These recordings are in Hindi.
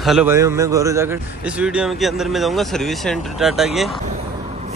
हेलो भाई, मैं गौरव जाकर इस वीडियो में के अंदर मैं जाऊंगा सर्विस सेंटर टाटा के।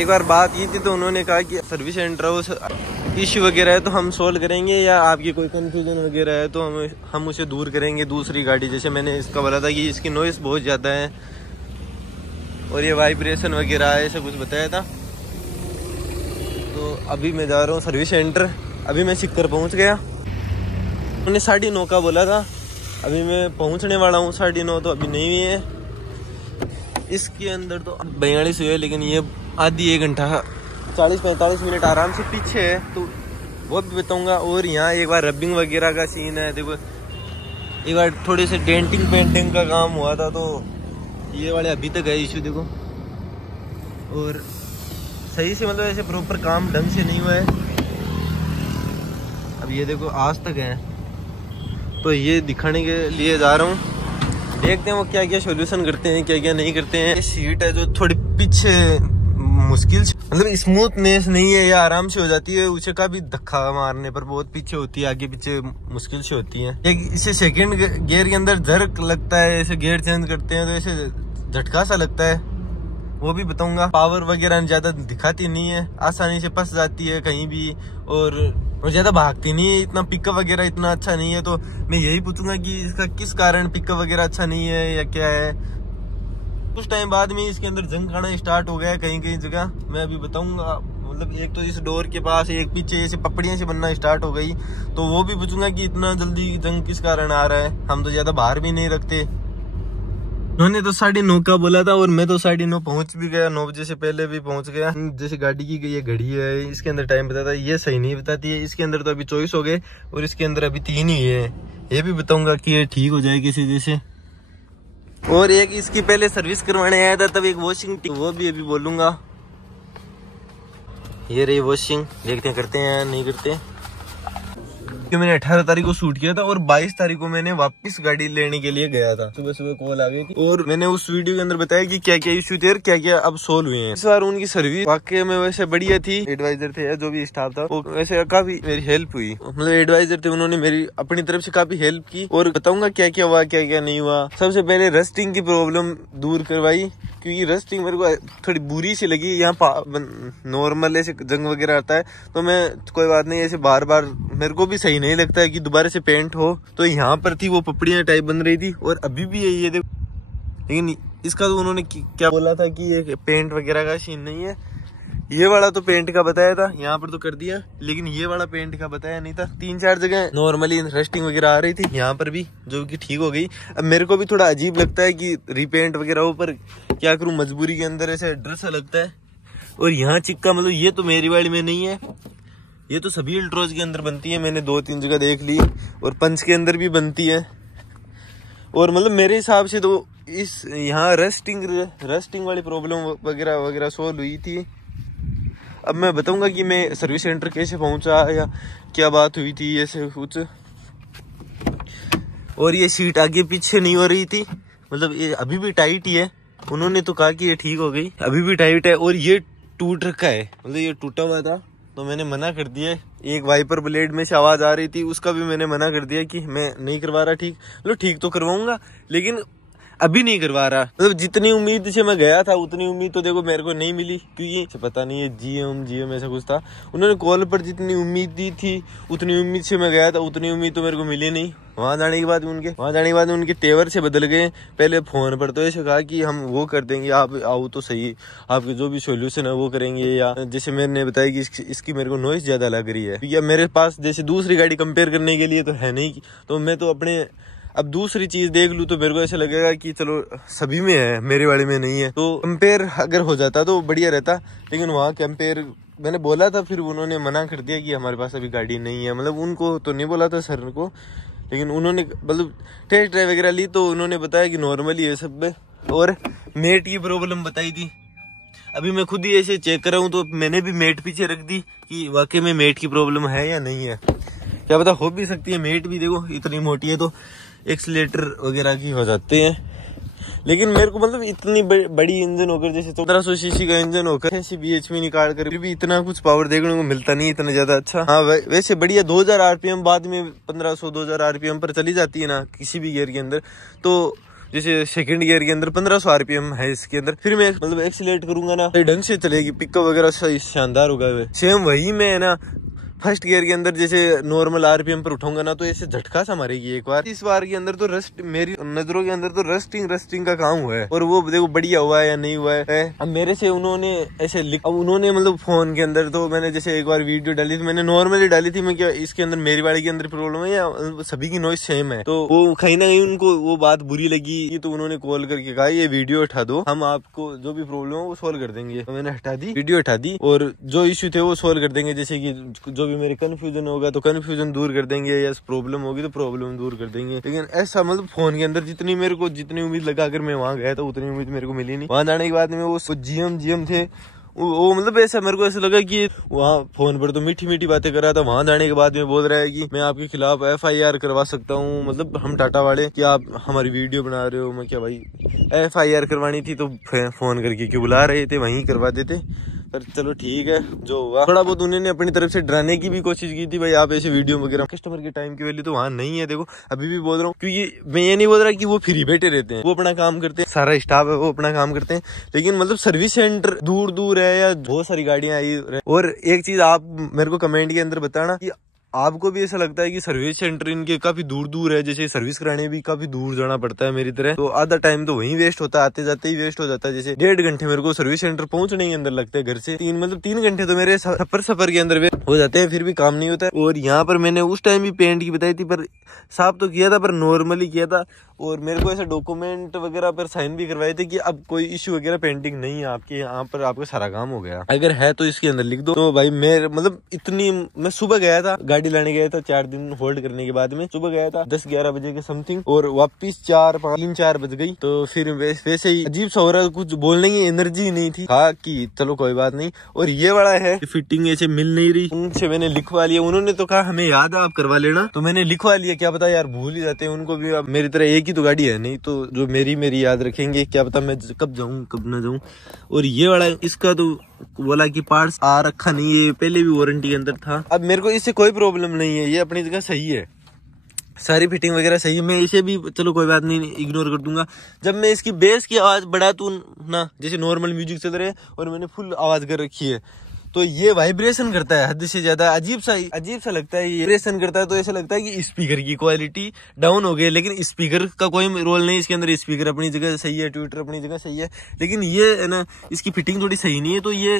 एक बार बात की थी तो उन्होंने कहा कि सर्विस सेंटर वो इश्यू वगैरह है तो हम सोल्व करेंगे, या आपकी कोई कंफ्यूजन वगैरह है तो हम उसे दूर करेंगे दूसरी गाड़ी। जैसे मैंने इसका बोला था कि इसकी नॉइस बहुत ज़्यादा है और ये वाइब्रेशन वगैरह है, ऐसा कुछ बताया था। तो अभी मैं जा रहा हूँ सर्विस सेंटर। अभी मैं सिक्कर पहुँच गया। उन्होंने 9:30 का बोला था, अभी मैं पहुंचने वाला हूँ 9:30, तो अभी नहीं हुई है। इसके अंदर तो 42 हुए, लेकिन ये आधी 1 घंटा 40-45 मिनट आराम से पीछे है, तो वो भी बताऊंगा। और यहाँ एक बार रबिंग वगैरह का सीन है। देखो एक बार थोड़े से डेंटिंग पेंटिंग का काम हुआ था, तो ये वाले अभी तक है इशू। देखो और सही से मतलब ऐसे प्रॉपर काम ढंग से नहीं हुआ है। अब ये देखो आज तक है, तो ये दिखाने के लिए जा रहा हूँ। देखते हैं वो क्या क्या सॉल्यूशन करते हैं, क्या क्या नहीं करते हैं। सीट है जो थोड़ी पीछे मुश्किल मतलब स्मूथनेस नहीं है, या आराम से हो जाती है। उसे का भी धक्का मारने पर बहुत पीछे होती है, आगे पीछे मुश्किल से होती है। एक इसे सेकंड गियर के अंदर झटक लगता है, ऐसे गियर चेंज करते हैं तो ऐसे झटका सा लगता है, वो भी बताऊंगा। पावर वगैरह ज्यादा दिखाती नहीं है, आसानी से फंस जाती है कहीं भी, और ज्यादा भागती नहीं है। इतना पिकअप वगैरह इतना अच्छा नहीं है, तो मैं यही पूछूंगा कि इसका किस कारण पिकअप वगैरह अच्छा नहीं है या क्या है। कुछ टाइम बाद में इसके अंदर जंग खाना स्टार्ट हो गया है कहीं कहीं जगह, मैं अभी बताऊंगा। मतलब एक तो इस डोर के पास, एक पीछे ऐसे पपड़ियां से बनना स्टार्ट हो गई, तो वो भी पूछूंगा कि इतना जल्दी जंग किस कारण आ रहा है। हम तो ज्यादा बाहर भी नहीं रखते। उन्होंने तो 9:30 का बोला था और मैं तो 9:30 पहुंच भी गया, 9 बजे से पहले भी पहुंच गया। जैसे गाड़ी की ये घड़ी है, इसके अंदर टाइम बताता है, ये सही नहीं बताती है। इसके अंदर तो अभी 24 हो गए और इसके अंदर अभी 3 ही है। ये भी बताऊंगा कि ये ठीक हो जाए किसी जैसे। और एक इसकी पहले सर्विस करवाने आया था, तब एक वॉशिंग, वो भी अभी बोलूंगा। ये रही वॉशिंग, देखते हैं करते हैं या नहीं करते। मैंने 18 तारीख को शूट किया था और 22 तारीख को मैंने वापस गाड़ी लेने के लिए गया था। सुबह सुबह कॉल आ गई थी और मैंने उस वीडियो के अंदर बताया कि क्या क्या इश्यू थे और क्या क्या अब सोल्व हुए हैं। इस बार उनकी सर्विस वाकई में वैसे बढ़िया थी। एडवाइजर थे या जो भी स्टाफ था, वो वैसे काफी मेरी हेल्प हुई। मतलब एडवाइजर थे, उन्होंने मेरी अपनी तरफ से काफी हेल्प की। और बताऊंगा क्या क्या हुआ क्या क्या नहीं हुआ। सबसे पहले रस्टिंग की प्रॉब्लम दूर करवाई, क्योंकि रस्टिंग मेरे को थोड़ी बुरी सी लगी। यहाँ नॉर्मल ऐसे जंग वगैरह आता है, तो मैं कोई बात नहीं, ऐसे बार बार मेरे को भी सही नहीं लगता है कि दोबारा से पेंट हो। तो यहाँ पर थी वो पपड़ियां टाइप बन रही थी और अभी भी है ये देखो। लेकिन इसका तो उन्होंने क्या बोला था कि ये पेंट वगैरह का सीन नहीं है। ये वाला तो पेंट का बताया था, यहाँ पर तो कर दिया, लेकिन ये वाला पेंट का बताया नहीं था। 3-4 जगह नॉर्मली रस्टिंग वगैरह आ रही थी, यहाँ पर भी जो कि ठीक हो गई। अब मेरे को भी थोड़ा अजीब लगता है कि रिपेंट वगैरह हो, पर क्या करूँ, मजबूरी के अंदर ऐसे डर सा लगता है। और यहाँ चिक्का मतलब ये तो मेरी वाली में नहीं है, ये तो सभी अल्ट्रोज के अंदर बनती है। मैंने 2-3 जगह देख ली और पंच के अंदर भी बनती है। और मतलब मेरे हिसाब से तो इस यहाँ रस्टिंग वाली प्रॉब्लम वगैरह वगैरह सोल्व हुई थी। अब मैं बताऊंगा कि मैं सर्विस सेंटर कैसे पहुंचा या क्या बात हुई थी ऐसे कुछ। और ये सीट आगे पीछे नहीं हो रही थी, मतलब ये अभी भी टाइट ही है। उन्होंने तो कहा कि ये ठीक हो गई, अभी भी टाइट है। और ये टूट रखा है, मतलब ये टूटा हुआ था, तो मैंने मना कर दिया। एक वाइपर ब्लेड में से आवाज आ रही थी, उसका भी मैंने मना कर दिया कि मैं नहीं करवा रहा ठीक। मतलब ठीक तो करवाऊंगा, लेकिन अभी नहीं करवा रहा। मतलब जितनी उम्मीद से मैं गया था उतनी उम्मीद तो देखो मेरे को नहीं मिली, क्योंकि पता नहीं है जीएम ऐसा कुछ था। उन्होंने कॉल पर जितनी उम्मीद दी थी उतनी उम्मीद से मैं गया था, उतनी उम्मीद तो मेरे को मिली नहीं। वहां जाने के बाद उनके तेवर से बदल गए। पहले फोन पर तो ऐसे कहा कि हम वो कर देंगे, आप आओ तो सही, आपके जो भी सोल्यूशन है वो करेंगे। या जैसे मैंने बताया कि इसकी मेरे को नॉइस ज्यादा लग रही है, या मेरे पास जैसे दूसरी गाड़ी कंपेयर करने के लिए तो है नहीं, तो मैं तो अपने अब दूसरी चीज देख लूं तो मेरे को ऐसा लगेगा कि चलो सभी में है, मेरी वाली में नहीं है। तो कंपेयर अगर हो जाता तो बढ़िया रहता, लेकिन वहाँ कंपेयर मैंने बोला था, फिर उन्होंने मना कर दिया कि हमारे पास अभी गाड़ी नहीं है। मतलब उनको तो नहीं बोला था सर को, लेकिन उन्होंने मतलब टेस्ट ड्राइव वगैरह ली तो उन्होंने बताया कि नॉर्मली है सब में। और मेट की प्रॉब्लम बताई थी। अभी मैं खुद ही ऐसे चेक कर रहा हूँ, तो मैंने भी मेट पीछे रख दी कि वाकई में मेट की प्रॉब्लम है या नहीं है। क्या पता हो भी सकती है, मेट भी देखो इतनी मोटी है तो एक्सीलेटर वगैरह की हो जाते हैं। लेकिन मेरे को मतलब इतनी बड़ी इंजन होकर, जैसे 1500 सीसी का इंजन होकर ऐसी BHP निकाल कर फिर भी इतना कुछ पावर देखने को मिलता नहीं इतना ज्यादा अच्छा। हाँ वैसे बढ़िया 2000 RPM बाद में 1500-2000 RPM पर चली जाती है ना किसी भी गियर के अंदर, तो जैसे सेकंड गियर के अंदर 1500 RPM है इसके अंदर। फिर मैं मतलब एक्सीलेट करूंगा ना ढंग से चलेगी, पिकअप वगैरह सही शानदार होगा। सेम वही मैं है ना फर्स्ट गियर के अंदर जैसे नॉर्मल RPM पर उठाऊंगा ना तो ऐसे झटका सा मारेगी एक बार। इस बार के अंदर तो रस्ट, मेरी नजरों के अंदर तो रस्टिंग का काम हुआ है, और वो देखो बढ़िया हुआ है या नहीं हुआ है। अब मेरे से उन्होंने ऐसे अब उन्होंने मतलब फोन के अंदर तो मैंने जैसे एक बार वीडियो डाली थी, मैंने नॉर्मली डाली थी, मैं क्या इसके अंदर मेरी गाड़ी के अंदर प्रॉब्लम है या सभी की नॉइस सेम है। तो वो कहीं ना कहीं उनको वो बात बुरी लगी, तो उन्होंने कॉल करके कहा ये वीडियो हटा दो, हम आपको जो भी प्रॉब्लम है वो सोल्व कर देंगे। तो मैंने हटा दी, वीडियो हटा दी, और जो इश्यू थे वो सोल्व कर देंगे। जैसे कि जो भी मेरे कंफ्यूजन होगा तो कंफ्यूजन दूर कर देंगे, या प्रॉब्लम होगी तो प्रॉब्लम दूर कर देंगे। लेकिन ऐसा मतलब फोन के अंदर जितनी उम्मीद लगाकर मैं वहां गया था उतनी उम्मीद मेरे को मिली नहीं। वहां जाने के बाद में वो जीएम थे, वो मतलब ऐसा मेरे को ऐसा लगा कि वहाँ फोन पर तो मीठी मीठी बातें कर रहा था, वहां जाने के बाद में बोल रहा है कि मैं आपके खिलाफ FIR करवा सकता हूँ, मतलब हम टाटा वाले, कि आप हमारी वीडियो बना रहे हो। मैं क्या भाई, FIR करवानी थी तो फोन करके क्यों बुला रहे थे, वहीं करवा देते। पर चलो ठीक है, जो हुआ। थोड़ा बहुत उन्होंने अपनी तरफ से डराने की भी कोशिश की थी, भाई आप ऐसे वीडियो वगैरह, कस्टमर के टाइम की वैल्यू तो वहाँ नहीं है। देखो अभी भी बोल रहा हूँ, क्योंकि मैं ये नहीं बोल रहा कि वो फ्री बैठे रहते हैं, वो अपना काम करते हैं, सारा स्टाफ है वो अपना काम करते हैं, लेकिन मतलब सर्विस सेंटर दूर दूर है या बहुत सारी गाड़ियां आई। और एक चीज आप मेरे को कमेंट के अंदर बताना कि आपको भी ऐसा लगता है कि सर्विस सेंटर इनके काफी दूर दूर है, जैसे सर्विस कराने भी काफी दूर जाना पड़ता है मेरी तरह, तो आधा टाइम तो वहीं वेस्ट होता है, आते जाते ही वेस्ट हो जाता है। जैसे 1.5 घंटे मेरे को सर्विस सेंटर पहुंचने के अंदर लगते हैं घर से, 3 घंटे तो मेरे सफर के अंदर हो जाते हैं, फिर भी काम नहीं होता है। और यहाँ पर मैंने उस टाइम भी पेंट की बताई थी, पर साफ तो किया था पर नॉर्मली किया था, और मेरे को ऐसे डॉक्यूमेंट वगैरह पर साइन भी करवाए थे कि अब कोई इश्यू वगैरह पेंटिंग नहीं है आपके यहाँ पर, आपका सारा काम हो गया, अगर है तो इसके अंदर लिख दो। तो भाई मैं मतलब मैं सुबह गया था, गाड़ी लाने गया था 4 दिन होल्ड करने के बाद में, सुबह गया था 10-11 बजे के समथिंग, और वापिस 3-4 बज गई। तो फिर वैसे ही अजीब सा हो रहा, कुछ बोलने की एनर्जी नहीं थी, कहा कि चलो कोई बात नहीं। और ये वाला है फिटिंग ऐसे मिल नहीं रही, उनसे मैंने लिखवा लिया, उन्होंने तो कहा हमें याद है आप करवा लेना, तो मैंने लिखवा लिया। क्या पता यार भूल ही जाते हैं, उनको भी अब मेरी तरह एक ही तो गाड़ी है नहीं, तो जो मेरी याद रखेंगे, क्या पता मैं कब जाऊं कब ना जाऊं। और ये वाला इसका तो बोला कि पार्ट्स आ रखा नहीं है, पहले भी वारंटी के अंदर था। अब मेरे को इससे कोई प्रॉब्लम नहीं है, ये अपनी जगह सही है, सारी फिटिंग वगैरह सही है, मैं इसे भी चलो कोई बात नहीं इग्नोर कर दूंगा। जब मैं इसकी बेस की आवाज बढ़ा दूं ना, जैसे नॉर्मल म्यूजिक चल रहे हैं और मैंने फुल आवाज कर रखी है, तो ये वाइब्रेशन करता है हद से ज्यादा, अजीब सा लगता है। ये वाइब्रेशन करता है तो ऐसा लगता है कि स्पीकर की क्वालिटी डाउन हो गई, लेकिन स्पीकर का कोई रोल नहीं इसके अंदर, स्पीकर अपनी जगह सही है, ट्विटर अपनी जगह सही है, लेकिन ये है ना इसकी फिटिंग थोड़ी सही नहीं है, तो ये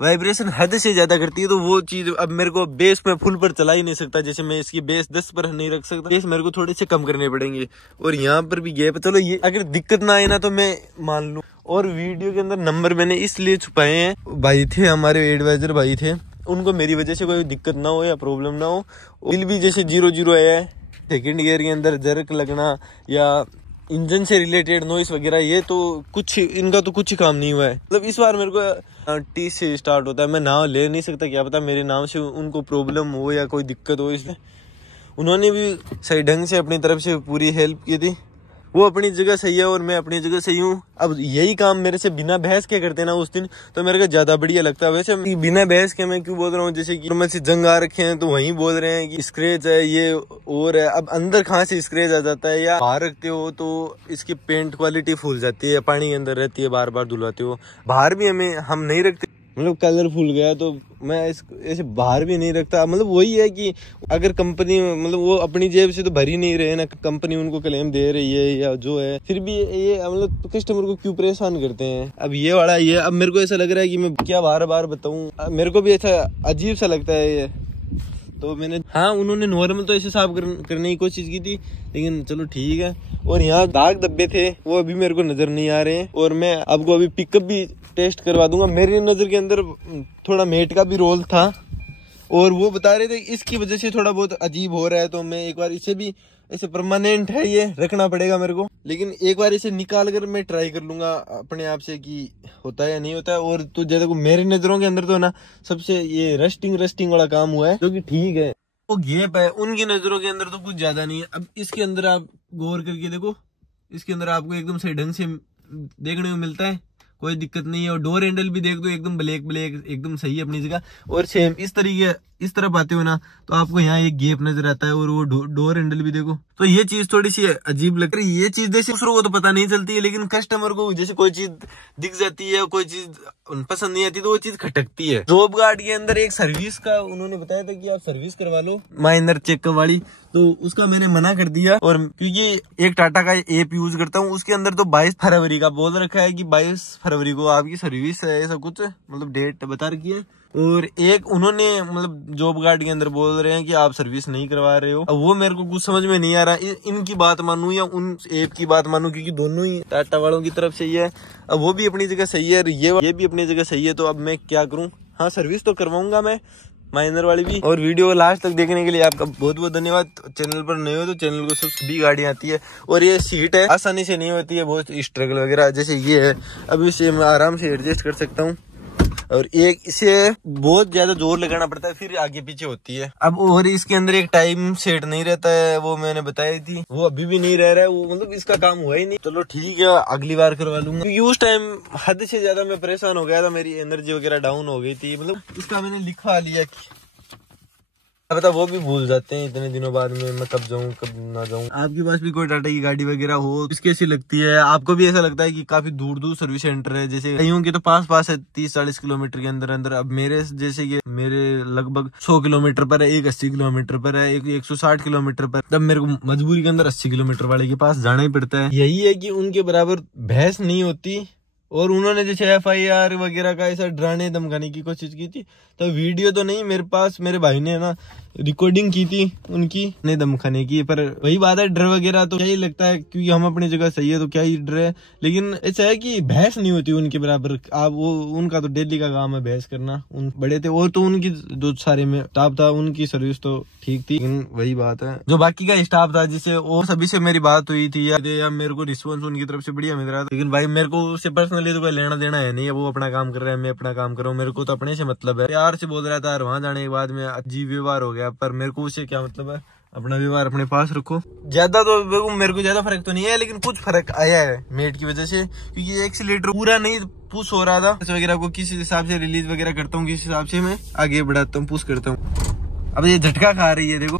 वाइब्रेशन हद से ज्यादा करती है। तो वो चीज अब मेरे को बेस में फुल पर चला ही नहीं सकता, जैसे मैं इसकी बेस 10 पर नहीं रख सकता, बेस मेरे को थोड़े से कम करने पड़ेंगे। और यहाँ पर भी गैप, चलो ये अगर दिक्कत ना आए ना तो मैं मान लूं। और वीडियो के अंदर नंबर मैंने इसलिए छुपाए हैं, भाई थे हमारे एडवाइजर भाई थे, उनको मेरी वजह से कोई दिक्कत ना हो या प्रॉब्लम ना हो। बिल भी जैसे 0-0 आया है, सेकेंड गियर के अंदर जर्क लगना या इंजन से रिलेटेड नॉइस वगैरह, ये तो कुछ इनका तो कुछ ही काम नहीं हुआ है। मतलब इस बार मेरे को टी से स्टार्ट होता है, मैं नाम ले नहीं सकता, क्या पता मेरे नाम से उनको प्रॉब्लम हो या कोई दिक्कत हो। इसमें उन्होंने भी सही ढंग से अपनी तरफ से पूरी हेल्प की थी, वो अपनी जगह सही है और मैं अपनी जगह सही हूँ। अब यही काम मेरे से बिना बहस के करते ना उस दिन, तो मेरे को ज्यादा बढ़िया लगता है। वैसे बिना बहस के मैं क्यों बोल रहा हूँ, जैसे कि में से जंग आ रखे हैं तो वहीं बोल रहे हैं कि स्क्रैच है ये और है। अब अंदर कहाँ से स्क्रैच आ जाता है, या बाहर रखते हो तो इसकी पेंट क्वालिटी फूल जाती है, पानी के अंदर रहती है, बार बार धुलवाते हो। बाहर भी हम नहीं रखते, मतलब कलरफुल गया तो मैं ऐसे बाहर भी नहीं रखता। मतलब वही है कि अगर कंपनी मतलब वो अपनी जेब से तो भर ही नहीं रहे ना, कंपनी उनको क्लेम दे रही है या जो है, फिर भी ये मतलब कस्टमर को क्यों परेशान करते हैं। अब ये वाला ये अब मेरे को ऐसा लग रहा है कि मैं क्या बार बार बताऊं, मेरे को भी ऐसा अजीब सा लगता है ये। तो मैंने उन्होंने नॉर्मल तो ऐसे साफ करने की कोशिश की थी, लेकिन चलो ठीक है। और यहाँ दाग धब्बे थे वो अभी मेरे को नजर नहीं आ रहे हैं, और मैं आपको अभी पिकअप भी टेस्ट करवा दूंगा। मेरी नजर के अंदर थोड़ा मेट का भी रोल था और वो बता रहे थे इसकी वजह से थोड़ा बहुत अजीब हो रहा है, तो मैं एक बार इसे भी ऐसे परमानेंट है ये रखना पड़ेगा मेरे को, लेकिन एक बार इसे निकाल कर मैं ट्राई कर लूंगा अपने आप से कि होता है या नहीं होता है। और तो जैसे को मेरे नजरों के अंदर तो ना सबसे ये रस्टिंग वाला काम हुआ है, जो कि ठीक है। वो गैप है उनकी नजरों के अंदर तो कुछ ज्यादा नहीं है। अब इसके अंदर आप गौर करके देखो, इसके अंदर आपको एकदम सही ढंग से देखने को मिलता है, कोई दिक्कत नहीं है। और डोर हैंडल भी देख दो एकदम ब्लैक एकदम सही है अपनी जगह। और सेम इस तरीके इस तरफ आते हो ना तो आपको यहाँ एक गैप नजर आता है और वो डोर हैंडल भी देखो। तो ये चीज थोड़ी सी अजीब लग रही है। ये चीज जैसे दूसरों को तो पता नहीं चलती है, लेकिन कस्टमर को जैसे कोई चीज दिख जाती है, कोई चीज पसंद नहीं आती तो वो चीज खटकती है। जॉब गार्ड के अंदर एक सर्विस का उन्होंने बताया था कि आप सर्विस करवा लो माइनर चेकअप वाली, तो उसका मैंने मना कर दिया। और क्योंकि एक टाटा का ऐप यूज करता हूँ, उसके अंदर तो 22 फरवरी का बोल रखा है कि 22 फरवरी को आपकी सर्विस है, ऐसा कुछ मतलब डेट बता रखी है। और एक उन्होंने मतलब जॉब गार्ड के अंदर बोल रहे हैं कि आप सर्विस नहीं करवा रहे हो। अब वो मेरे को कुछ समझ में नहीं आ रहा, इनकी बात मानूं या उन ऐप की बात मानूं, क्योंकि दोनों ही टाटा वालों की तरफ से ही है। अब वो भी अपनी जगह सही है, ये भी अपनी जगह सही है, तो अब मैं क्या करूं। हाँ, सर्विस तो करवाऊंगा मैं माइनर वाली भी। और वीडियो लास्ट तक देखने के लिए आपका बहुत बहुत धन्यवाद। चैनल पर नए हो तो चैनल को सभी गाड़ियां आती है। और ये सीट है, आसानी से नहीं होती है, बहुत स्ट्रगल वगैरह। जैसे ये है, अब इसे मैं आराम से एडजस्ट कर सकता हूँ। और एक इसे बहुत ज्यादा जोर लगाना पड़ता है, फिर आगे पीछे होती है। अब और इसके अंदर एक टाइम सेट नहीं रहता है, वो मैंने बताई थी, वो अभी भी नहीं रह रहा है। वो मतलब इसका काम हुआ ही नहीं। चलो ठीक है, अगली बार करवा लूंगा, क्योंकि उस टाइम हद से ज्यादा मैं परेशान हो गया था, मेरी एनर्जी वगैरह डाउन हो गई थी। मतलब इसका मैंने लिखवा लिया कि पता वो भी भूल जाते हैं इतने दिनों बाद में, मैं कब जाऊं कब ना जाऊं। आपके पास भी कोई टाटा की गाड़ी वगैरह हो, इसकी कैसी लगती है? आपको भी ऐसा लगता है कि काफी दूर दूर सर्विस सेंटर है? जैसे कईयों के तो पास है 30-40 किलोमीटर के अंदर अंदर। अब मेरे जैसे कि मेरे लगभग 100 किलोमीटर पर है, एक 80 किलोमीटर पर है, एक 160 किलोमीटर पर। तब मेरे को मजबूरी के अंदर 80 किलोमीटर वाले के पास जाना ही पड़ता है। यही है कि उनके बराबर बहस नहीं होती। और उन्होंने जैसे FIR वगैरह का ऐसा डराने धमकाने की कोशिश की थी, तो वीडियो तो नहीं मेरे पास, मेरे भाई ने ना रिकॉर्डिंग की थी उनकी, नहीं धमकाने की। पर वही बात है, डर वगैरह तो क्या ही लगता है, क्योंकि हम अपनी जगह सही है तो क्या ही डर है। लेकिन ऐसा है कि बहस नहीं होती उनके बराबर। आप वो उनका तो डेली का काम है बहस करना। उन बड़े थे और तो उनकी जो सारे में स्टाफ था उनकी सर्विस तो ठीक थी, लेकिन वही बात है जो बाकी का स्टाफ था जिससे वो सभी से मेरी बात हुई थी या मेरे को रिस्पॉन्स उनकी तरफ से बढ़िया मिल रहा था। लेकिन भाई मेरे को उससे पर्सनली तो कोई लेना देना है नहीं है। वो अपना काम कर रहे हैं, मैं अपना काम कर रहा हूँ, मेरे को तो अपने से मतलब है। प्यार से बोल रहा था, वहां जाने के बाद में अजीब व्यवहार हो गया, पर मेरे को उससे क्या मतलब है। अपना व्यवहार अपने पास रखो। ज्यादा तो मेरे को ज्यादा फर्क तो नहीं है, लेकिन कुछ फर्क आया है मेट की वजह से, क्योंकि एक्सीलेटर पूरा नहीं पुश हो रहा था वगैरह को। किस हिसाब से रिलीज वगैरह करता हूँ, किस हिसाब से मैं आगे बढ़ाता हूँ, पुश करता हूँ। अब ये झटका खा रही है, देखो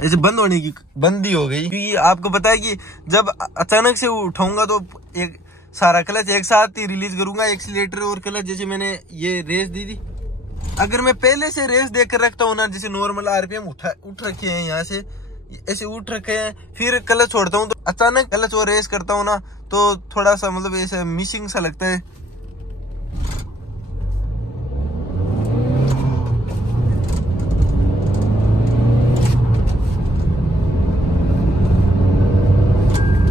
ऐसे बंद होने की बंद ही हो गई। क्योंकि आपको पता है कि जब अचानक से उठाऊंगा तो एक सारा क्लच एक साथ ही रिलीज करूंगा, एक्सीलेटर और क्लच। जैसे मैंने ये रेस दी थी, अगर मैं पहले से रेस देख कर रखता हूँ ना, जैसे नॉर्मल RPM उठ रखे हैं, यहाँ से ऐसे उठ रखे हैं, फिर क्लच छोड़ता हूँ तो अचानक क्लच और रेस करता हूँ ना, तो थोड़ा सा मतलब ऐसे मिसिंग सा लगता है।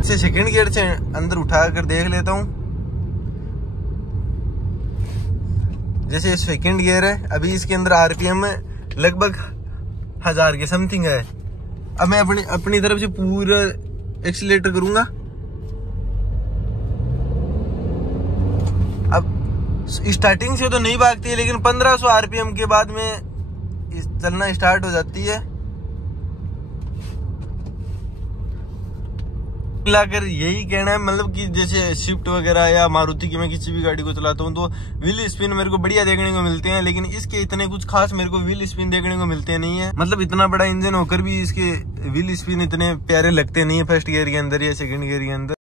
इसे सेकंड गियर से अंदर उठा कर देख लेता हूँ। जैसे सेकंड गियर है, अभी इसके अंदर RPM लगभग 1000 के समथिंग है। अब मैं अपनी तरफ से पूरा एक्सीलेटर करूंगा। अब स्टार्टिंग से तो नहीं भागती है, लेकिन 1500 RPM के बाद में चलना स्टार्ट हो जाती है। मिलाकर यही कहना है, मतलब कि जैसे स्विफ्ट वगैरह या मारुति की मैं किसी भी गाड़ी को चलाता हूँ तो व्हील स्पिन मेरे को बढ़िया देखने को मिलते हैं, लेकिन इसके इतने कुछ खास मेरे को व्हील स्पिन देखने को मिलते नहीं है। मतलब इतना बड़ा इंजन होकर भी इसके व्हील स्पिन इतने प्यारे लगते नहीं है फर्स्ट गियर के अंदर या सेकंड गियर के अंदर।